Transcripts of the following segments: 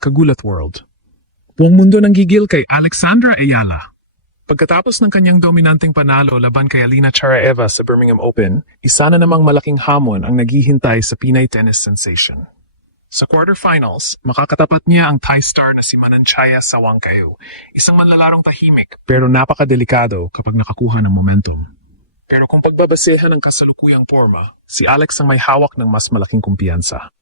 Kagulat World. Buong mundo nang gigil kay Alexandra Ayala. Pagkatapos ng kanyang dominanteng panalo laban kay Alina Charaeva sa Birmingham Open, isa na namang malaking hamon ang naghihintay sa Pinay tennis sensation. Sa quarterfinals, makakatapat niya ang Thai star na si Mananchaya Sawangkaew, isang manlalarong tahimik pero napakadelikado kapag nakakuha ng momentum. Pero kung pagbabasehan ng kasalukuyang forma, si Alex ang may hawak ng mas malaking kumpiyansa.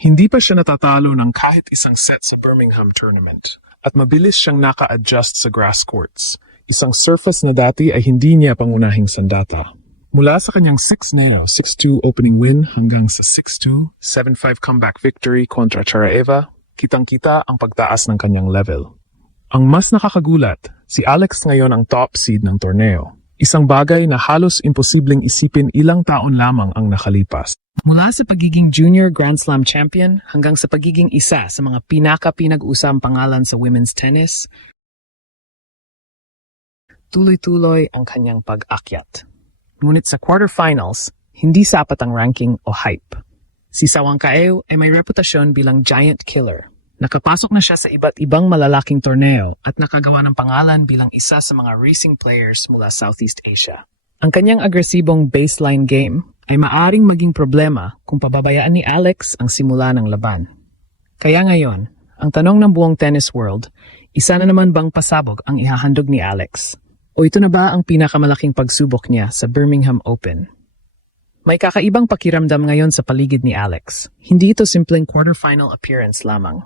Hindi pa siya natatalo ng kahit isang set sa Birmingham tournament at mabilis siyang naka-adjust sa grass courts, isang surface na dati ay hindi niya pangunahing sandata. Mula sa kanyang 6-0, 6-2 opening win hanggang sa 6-2, 7-5 comeback victory kontra Charaeva, kitang-kita ang pagtaas ng kanyang level. Ang mas nakakagulat, si Alex ngayon ang top seed ng torneo. Isang bagay na halos imposibleng isipin ilang taon lamang ang nakalipas. Mula sa pagiging junior Grand Slam champion hanggang sa pagiging isa sa mga pinag-usang pangalan sa women's tennis, tuloy-tuloy ang kanyang pag-akyat. Ngunit sa quarterfinals, hindi sapat ang ranking o hype. Si Sawangkaew ay may reputasyon bilang giant killer. Nakapasok na siya sa iba't ibang malalaking torneo at nakagawa ng pangalan bilang isa sa mga racing players mula Southeast Asia. Ang kanyang agresibong baseline game ay maaring maging problema kung pababayaan ni Alex ang simula ng laban. Kaya ngayon, ang tanong ng buong tennis world, isa na naman bang pasabog ang ihahandog ni Alex? O ito na ba ang pinakamalaking pagsubok niya sa Birmingham Open? May kakaibang pakiramdam ngayon sa paligid ni Alex. Hindi ito simpleng quarterfinal appearance lamang.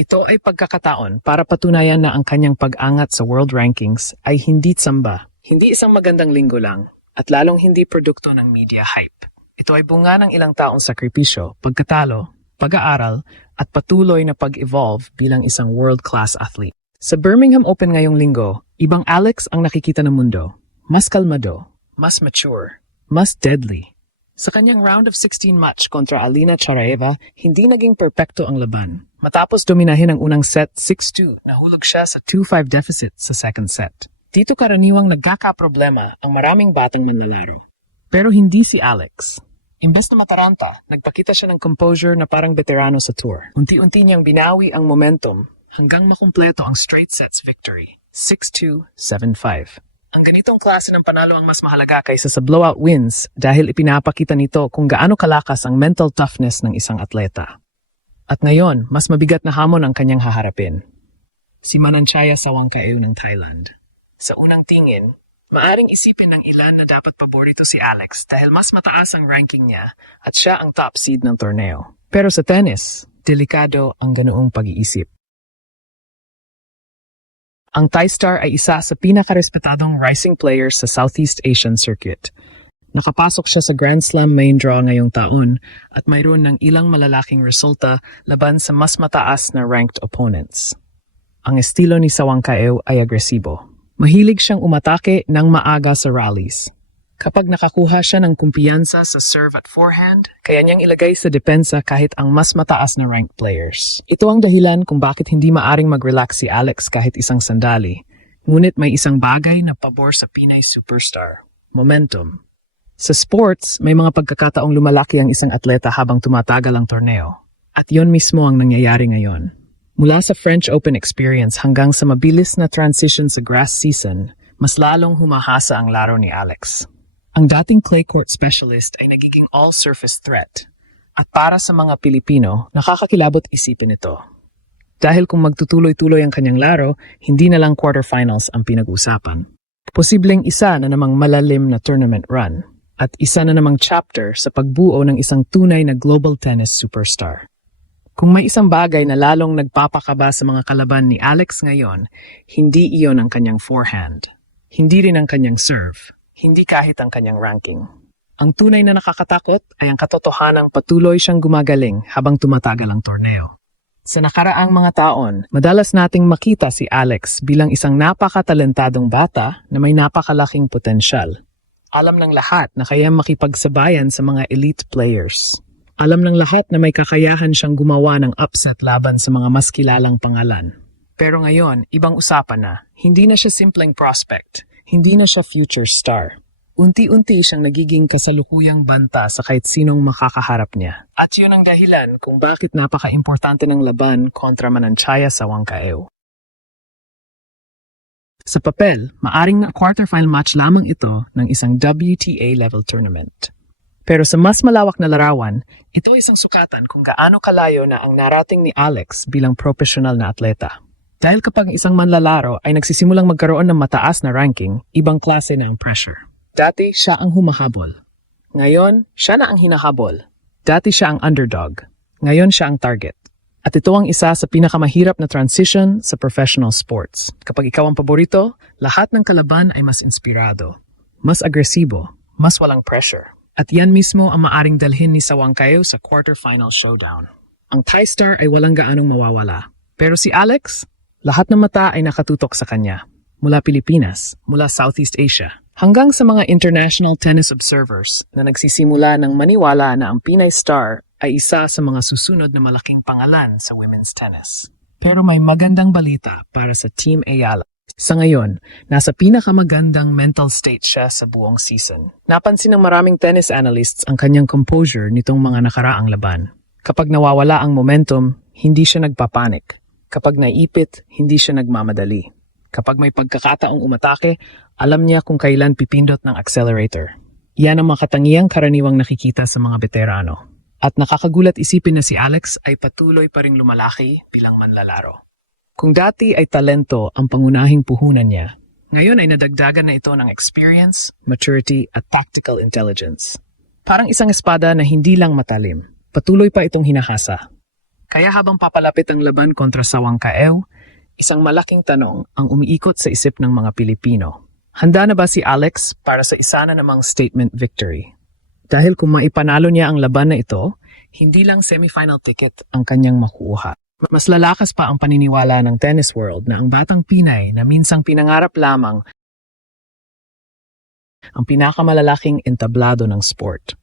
Ito ay pagkakataon para patunayan na ang kanyang pag-angat sa world rankings ay hindi tsamba, hindi isang magandang linggo lang, at lalong hindi produkto ng media hype. Ito ay bunga ng ilang taong sakripisyo, pagkatalo, pag-aaral, at patuloy na pag-evolve bilang isang world-class athlete. Sa Birmingham Open ngayong linggo, ibang Alex ang nakikita ng mundo. Mas kalmado, mas mature, mas deadly. Sa kanyang round of 16 match kontra Alina Charaeva, hindi naging perpekto ang laban. Matapos dominahin ang unang set 6-2, nahulog siya sa 2-5 deficit sa second set. Dito karaniwang nagkakaproblema ang maraming batang manlalaro. Pero hindi si Alex. Imbes na mataranta, nagpakita siya ng composure na parang veterano sa tour. Unti-unti niyang binawi ang momentum hanggang makumpleto ang straight sets victory. 6-2, 7-5. Ang ganitong klase ng panalo ang mas mahalaga kaysa sa blowout wins dahil ipinapakita nito kung gaano kalakas ang mental toughness ng isang atleta. At ngayon, mas mabigat na hamon ang kanyang haharapin. Si Mananchaya Sawangkaew ng Thailand. Sa unang tingin, maaring isipin ng ilan na dapat paborito si Alex dahil mas mataas ang ranking niya at siya ang top seed ng torneo. Pero sa tennis, delikado ang ganoong pag-iisip. Ang Thai star ay isa sa pinakarespetadong rising players sa Southeast Asian circuit. Nakapasok siya sa Grand Slam main draw ngayong taon at mayroon ng ilang malalaking resulta laban sa mas mataas na ranked opponents. Ang estilo ni Sawangkaew ay agresibo. Mahilig siyang umatake ng maaga sa rallies. Kapag nakakuha siya ng kumpiyansa sa serve at forehand, kaya niyang ilagay sa depensa kahit ang mas mataas na ranked players. Ito ang dahilan kung bakit hindi maaring mag-relax si Alex kahit isang sandali. Ngunit may isang bagay na pabor sa Pinay superstar. Momentum. Sa sports, may mga pagkakataong lumalaki ang isang atleta habang tumatagal ang torneo. At yon mismo ang nangyayari ngayon. Mula sa French Open experience hanggang sa mabilis na transition sa grass season, mas lalong humahasa ang laro ni Alex. Ang dating clay court specialist ay nagiging all-surface threat. At para sa mga Pilipino, nakakakilabot isipin ito. Dahil kung magtutuloy-tuloy ang kanyang laro, hindi na lang quarterfinals ang pinag-usapan. Posibleng isa na namang malalim na tournament run at isa na namang chapter sa pagbuo ng isang tunay na global tennis superstar. Kung may isang bagay na lalong nagpapakaba sa mga kalaban ni Alex ngayon, hindi iyon ang kanyang forehand. Hindi rin ang kanyang serve. Hindi kahit ang kanyang ranking. Ang tunay na nakakatakot ay ang katotohanang patuloy siyang gumagaling habang tumatagal ang torneo. Sa nakaraang mga taon, madalas nating makita si Alex bilang isang napakatalentadong bata na may napakalaking potensyal. Alam ng lahat na kaya makipagsabayan sa mga elite players. Alam ng lahat na may kakayahan siyang gumawa ng upset laban sa mga mas kilalang pangalan. Pero ngayon, ibang usapan na. Hindi na siya simpleng prospect. Hindi na siya future star. unti-unti siyang nagiging kasalukuyang banta sa kahit sinong makakaharap niya. At yun ang dahilan kung bakit napaka-importante ng laban kontra Mananchaya Sawangkaew. Sa papel, maaring na quarterfinal match lamang ito ng isang WTA level tournament. Pero sa mas malawak na larawan, ito isang sukatan kung gaano kalayo na ang narating ni Alex bilang profesional na atleta. Dahil kapag isang manlalaro ay nagsisimulang magkaroon ng mataas na ranking, ibang klase na ang pressure. Dati siya ang humahabol. Ngayon, siya na ang hinahabol. Dati siya ang underdog. Ngayon siya ang target. At ito ang isa sa pinakamahirap na transition sa professional sports. Kapag ikaw ang paborito, lahat ng kalaban ay mas inspirado, mas agresibo, mas walang pressure. At yan mismo ang maaring dalhin ni Sawangkaew sa quarterfinal showdown. Ang TriStar ay walang gaanong mawawala. Pero si Alex, lahat ng mata ay nakatutok sa kanya. Mula Pilipinas, mula Southeast Asia, hanggang sa mga international tennis observers na nagsisimula ng maniwala na ang Pinay Star ay isa sa mga susunod na malaking pangalan sa women's tennis. Pero may magandang balita para sa Team Ayala. Sa ngayon, nasa pinakamagandang mental state siya sa buong season. Napansin ng maraming tennis analysts ang kanyang composure nitong mga nakaraang laban. Kapag nawawala ang momentum, hindi siya nagpapanik. Kapag naiipit, hindi siya nagmamadali. Kapag may pagkakataong umatake, alam niya kung kailan pipindot ng accelerator. Yan ang mga katangiang karaniwang nakikita sa mga veterano. At nakakagulat isipin na si Alex ay patuloy pa ring lumalaki bilang manlalaro. Kung dati ay talento ang pangunahing puhunan niya, ngayon ay nadagdagan na ito ng experience, maturity at tactical intelligence. Parang isang espada na hindi lang matalim, patuloy pa itong hinahasa. Kaya habang papalapit ang laban kontra Sawangkaew, isang malaking tanong ang umiikot sa isip ng mga Pilipino. Handa na ba si Alex para sa isa na namang statement victory? Dahil kung maipanalo niya ang laban na ito, hindi lang semifinal ticket ang kanyang makuha. Mas lalakas pa ang paniniwala ng tennis world na ang batang Pinay na minsang pinangarap lamang ang pinakamalalaking entablado ng sport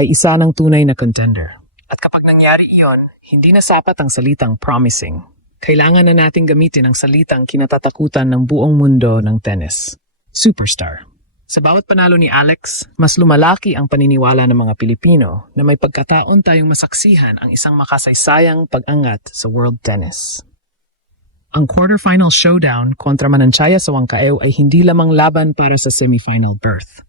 ay isa ng tunay na contender. At kapag nangyari iyon, hindi na sapat ang salitang promising. Kailangan na nating gamitin ang salitang kinatatakutan ng buong mundo ng tennis. Superstar. Sa bawat panalo ni Alex, mas lumalaki ang paniniwala ng mga Pilipino na may pagkataon tayong masaksihan ang isang makasaysayang pag-angat sa world tennis. Ang quarterfinal showdown kontra Mananchaya Sawangkaew ay hindi lamang laban para sa semifinal berth.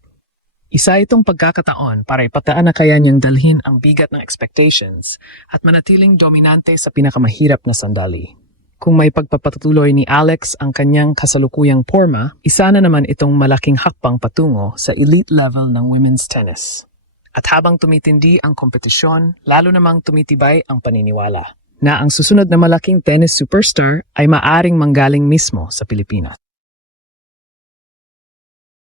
Isa itong pagkakataon para ipataan na kaya niyang dalhin ang bigat ng expectations at manatiling dominante sa pinakamahirap na sandali. Kung may pagpapatuloy ni Alex ang kanyang kasalukuyang porma, isa na naman itong malaking hakbang patungo sa elite level ng women's tennis. At habang tumitindi ang kompetisyon, lalo namang tumitibay ang paniniwala na ang susunod na malaking tennis superstar ay maaring manggaling mismo sa Pilipinas.